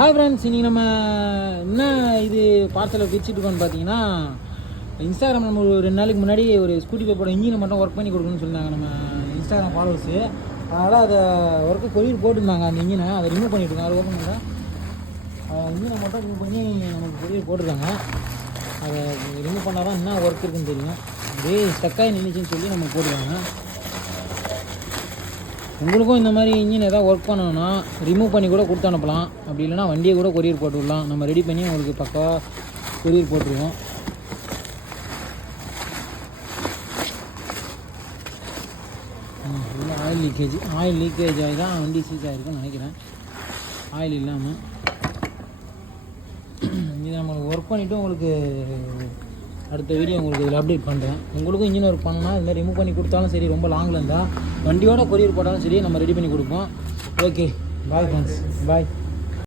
Hi friends, இன்றைக்கி நம்ம என்ன இது பார்சலை பிரிச்சுட்டு இருக்கோன்னு பார்த்தீங்கன்னா, இன்ஸ்டாகிராம் நம்ம ஒரு 2 நாளைக்கு முன்னாடி ஒரு ஸ்கூட்டி பைப்போட இன்ஜினை மட்டும் ஒர்க் பண்ணி கொடுக்கணும்னு சொன்னாங்க நம்ம இன்ஸ்டாகிராம் ஃபாலோவர்ஸு. அதனால் அதை ஒர்க்கு கொரியர் போட்டிருந்தாங்க. அந்த இன்ஜினை அதை ரிமூவ் பண்ணிட்டு இருக்காங்க. அதை ஓப்பன் பண்ணுறேன். இன்ஜினை மட்டும் ரிமூவ் பண்ணி நமக்கு கொரியர் போட்டிருக்காங்க. அதை ரிமூவ் பண்ணால் தான் என்ன ஒர்க் இருக்குன்னு தெரியும். அப்படியே ஸ்டக்காகி நின்றுச்சின்னு சொல்லி நமக்கு போட்டுருக்காங்க. உங்களுக்கும் இந்த மாதிரி இன்ஜின் எதாவது ஒர்க் பண்ணணும்னா ரிமூவ் பண்ணி கூட கொடுத்து அனுப்பலாம். அப்படி இல்லைனா வண்டியை கூட கொரியர் போட்டு விடலாம். நம்ம ரெடி பண்ணி உங்களுக்கு பக்காவாக கொரியர் போட்டுருவோம். இல்லை ஆயில் லீக்கேஜ் ஆகி தான் வண்டி சீஸ் ஆகிருக்குன்னு நினைக்கிறேன். ஆயில் இல்லாமல் இது நம்மளுக்கு ஒர்க் பண்ணிவிட்டு உங்களுக்கு அடுத்த வீடியோ உங்களுக்கு இதில் அப்டேட் பண்ணுறேன். உங்களுக்கும் இன்ஜின் ஒர்க் பண்ணணும்னா இந்த மாதிரி ரிமூவ் பண்ணி கொடுத்தாலும் சரி, ரொம்ப லாங்கில் இருந்தால் வண்டியோட கொரியர் போட்டாலும் சரி, நம்ம ரெடி பண்ணி கொடுப்போம். ஓகே, பாய் ஃப்ரெண்ட்ஸ், பாய்.